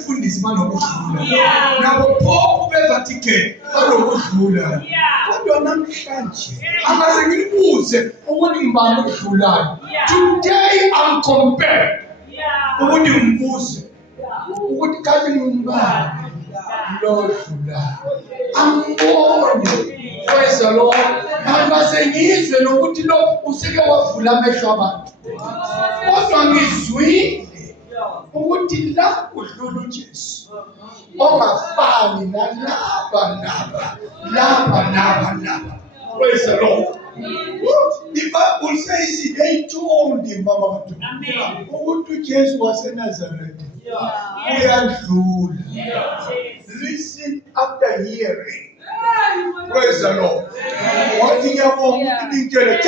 befundisi banokudlula. Nabo pho beVatican banokudlula. Kodwa namhlanje angaze ngilibuze ukuthi ngibani odlulayo. Today I'm compelled ukuthi ngibuze ukuthi kanti ngibani lodlulayo. Angibone. Praise the Lord. Angaze ngizwe nokuthi lo useke wavula amehlo abantu. Kodwa ngizwile ukuthi la kudlula uJesu ongafani nalaba. Praise the Lord. The Bible says they told him, Mama, ukuthi uJesu waseNazareth uyadlula. Listen after hearing. Praise the Lord. What did you want to tell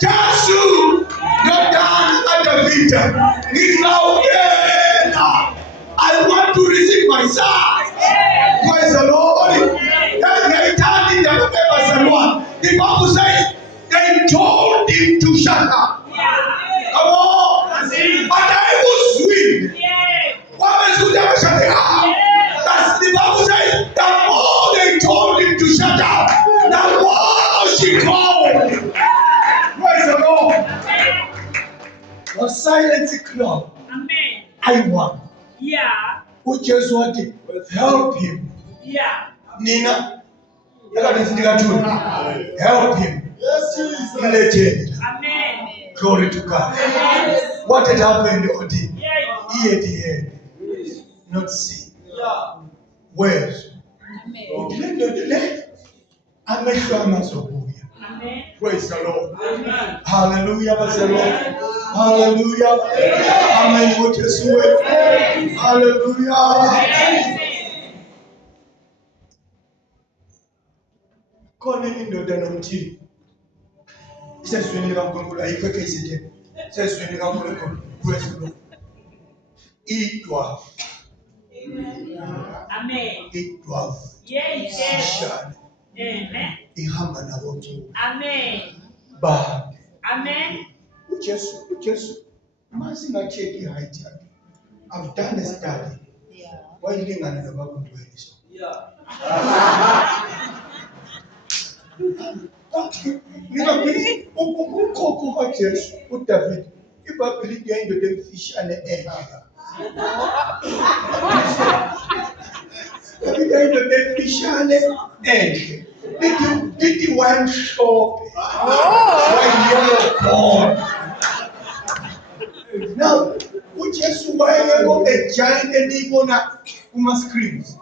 Jesu, not down at the vita. He's now here. I want to receive my son. Praise the Lord. The Bible says they told him to shut up. Come on. But I was sweet. What was good ever shut up? That's the Bible says the more they told him to shut up, the more she called him. Praise the Lord. The silence club. Amen. I won. Yeah. Who just wanted to help him. Yeah. Nina. Help him. Yes, Jesus. Legend. Amen. Glory to God. Yes. What had happened, Odi? He had heard, not see. Yeah. Where's? Amen. Amen. Praise the Lord. Amen. Hallelujah. Praise the Lord. Hallelujah. Amen. Hallelujah. Kone indoda nomthini isesweni kaNkulunkulu ayikho ezithe sesweni kaNkulunkulu kwesilo idwa amen idwa yes amen ihamba nabo nje amen ba amen uJesu mase ngacheki height yakhe. I've done a study wayilingana nababantu beyiso ukhokho kaJesu uDavid iBhayibheli iyindoda emfishane enhle. Iyindoda emfishane enhle. Lithi wayemhlophe. Wayeyellow. Now uJesu wayengekho a giant elibona kuma screens.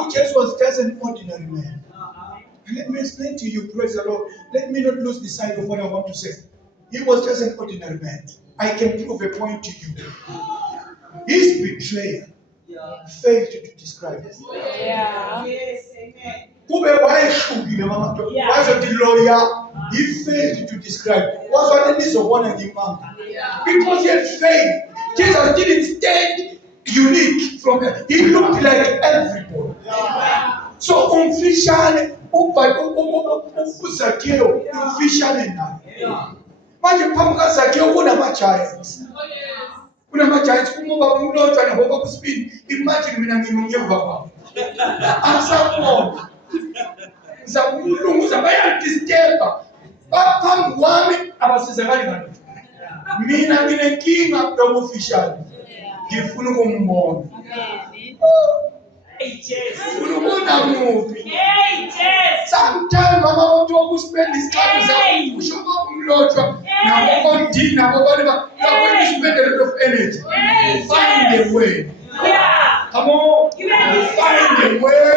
uJesu was just an ordinary man. Let me explain to you, praise the Lord. Let me not lose the sight of what I want to say. He was just an ordinary man. I can prove a point to you. His betrayer failed to describe it. Yeah. Yes, amen. He failed to describe. Because he had faith. Jesus didn't stand unique from it. He looked like everybody. So umfishane uZakheo umfishane naye. Manje phambi kaZakheo kunama-giants. Kunama-giants uma umlotshwa nabo kusibini. Imagine mina ngemva kwabo. Angisabona. Ngizakulunguza bayadisturba. Baphambi kwami abasizakali kanti. Mina nginenkinga yobufishane. Ngifuna ukumbona. Sometimes mama want to spend this time to show up umlotshwa nabo kodina nabo bana when you spend a lot of energy find a way. Come on, find a way.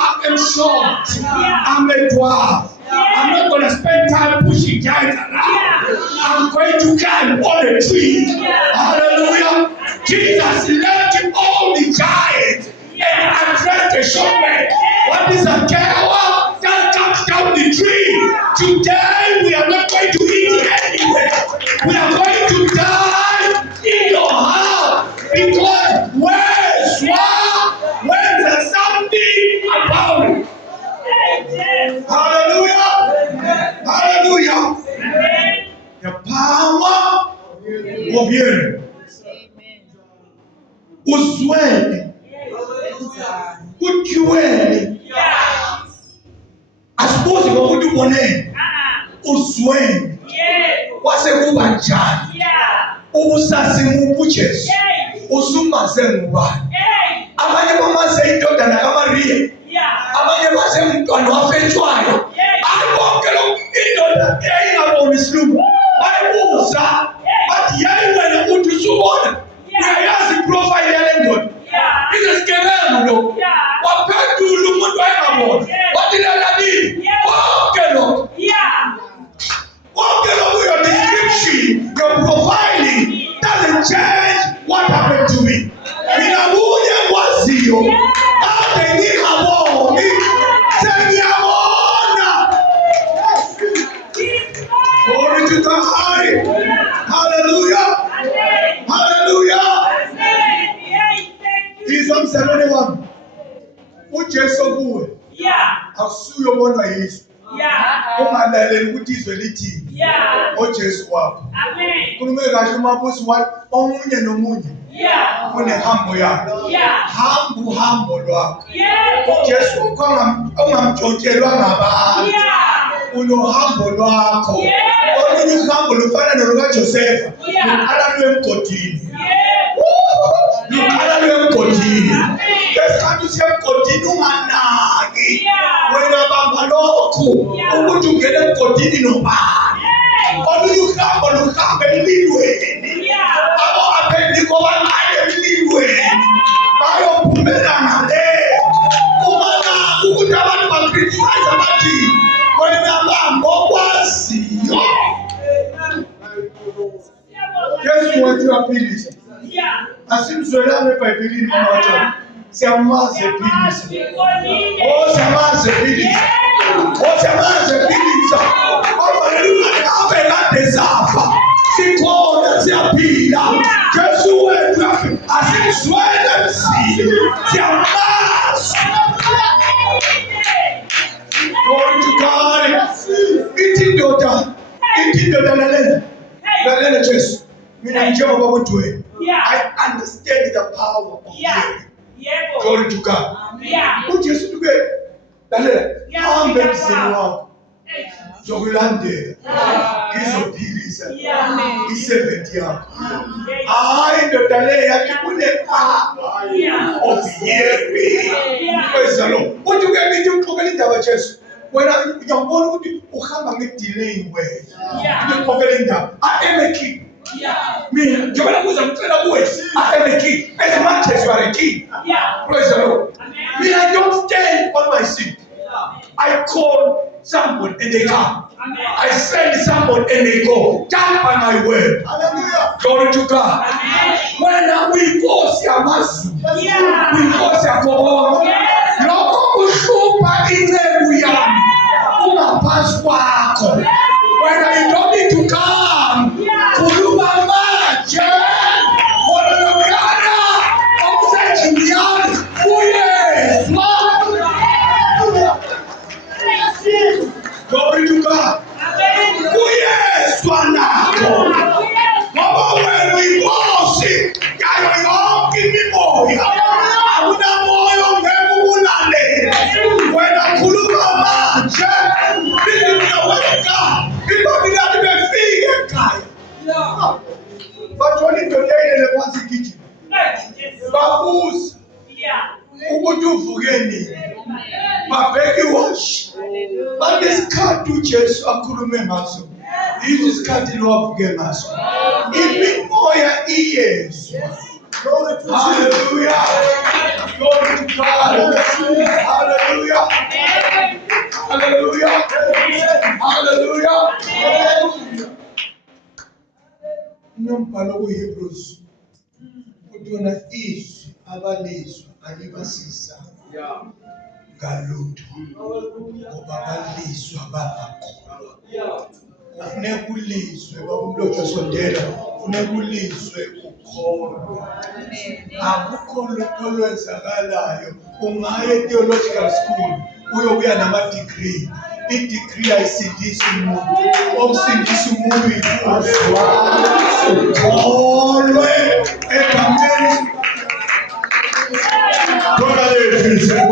I'm short. I'm a dwarf. I'm not going to spend time pushing giants around. I'm going to climb on a tree. Hallelujah. Jesus left all the giants and addressed the short man. What is a cow that comes down the tree? Today we are not going to eat anywhere. We are going to die in your house because where's there's something about it. Hallelujah. Hallelujah. The power of hearing. Uzweni. Kuthiweni. Asibuzi ngokuthi uboneni. Uzweni. Kwase kuba njani? Ubusasimuphi uJesu? Usumaze ngubani? Abanye bamaze indodana kaMariya. Abanye baze umntwana wafetshwayo. Bonke lo indoda eyayingaboni isilungu. Bayibuza bathi yayi wena uthi usubona. Uyayazi iprofile yale ndoda. Izesigebengu lo. Waphendula umuntu wayengabona. Wathi lalalini. Bonke lo. Bonke lo your description, your profiling doesn't change what happened to me. Mina kunye kwaziyo. Ade ngingaboni. Sengiyabona. Glory to God. Hallelujah. Hallelujah. Psalm 71. uJesu kuwe. Akusuyo bona Yesu. Ungalaleli ukuthi izwe lithini. oJesu wakho. Khulume kahle uMabusi wathi omunye nomunye unehambo yakhe. Hambo lwakho. uJesu ongamtshontshelwa ngabantu. Unohambo lwakho. Olunye uhambo lufana nolukaJosefa. Luqala lwemgodini. Luqala lwemgodini. Ngesikhathi usemgodini unganaki. Wena bamba lokhu ukuthi ungene emgodini nobani. Olunye uhambo luhambe emlilweni. Abo aphendiko bancane emlilweni. Bayophumelana le. Umana ukuthi abantu bakriticize abathi wena bamba okwaziyo. Yesu wathi waphilisa. Asimzwelanga eBhayibhelini mama wathi siyamazi ephilisa. Siyamazi ephilisa. Siyamazi ephilisa. Haleluya. Abe kade safa. Sikhona siyaphila. Jesu wethu asimzwele msini. Siyamazi. Glory to God. Ithi ndoda lalela Jesu. Mina njengoba kuthiwe. I understand the power of hearing. Glory to God. uJesu tuke lalela hambe emzini wakho. Zokulandela. Izophilisa. Iseventy yakho. Hayi ndoda le yathi kunepower of hearing. Praise the Lord. Uthi ke ngithi uxoxela indaba Jesu. Wena uyabona ukuthi uhamba ngedelay wena. Uxoxela indaba. I am a king. Mina njengoba kuza ngicela kuwe I am a king. As much as you are a king. Praise the Lord. Me, I don't stand on my seat. I call someone and they come. I send someone and they go. Just by my word. Hallelujah. Glory to God. When we go siyamazu. We go siyakhona. Lokho kuhlupha inceku yami. Ungaphansi kwakho. When you don't need to come. Khuluma manje. Wonolokana. Omsejimiyani. Uyezwa. Glory to God. Uyezwa nakho. Ngoba wena uyinkosi yayo yonke imimoya. Akunamoya ongeke ubulale. Wena khuluma manje. Ibabila befike ekhaya. Bathole indoda eyele phansi igijima. Babuza ukuthi uvuke nini. Babheke iwashi. Banesikhathi uJesu akhulume ngaso. Yithi isikhathi lo avuke ngaso. Imimoya iyezwa. Hallelujah. Glory to God. Hallelujah. Hallelujah. Hallelujah. Nombalo kuHebrews. Kutona izwi abalizwa alibasiza. Galutho. Ngoba balizwa bangakholwa. Kufuneka ulizwe babumlotha sondela. Kufuneka ulizwe ukholwa. Akukho lutho olwenzakalayo. Ungaya e-theological school uyobuya nama-degree. I-degree ayisindisi umuntu. Okusindisa umuntu yikuzwa. Always a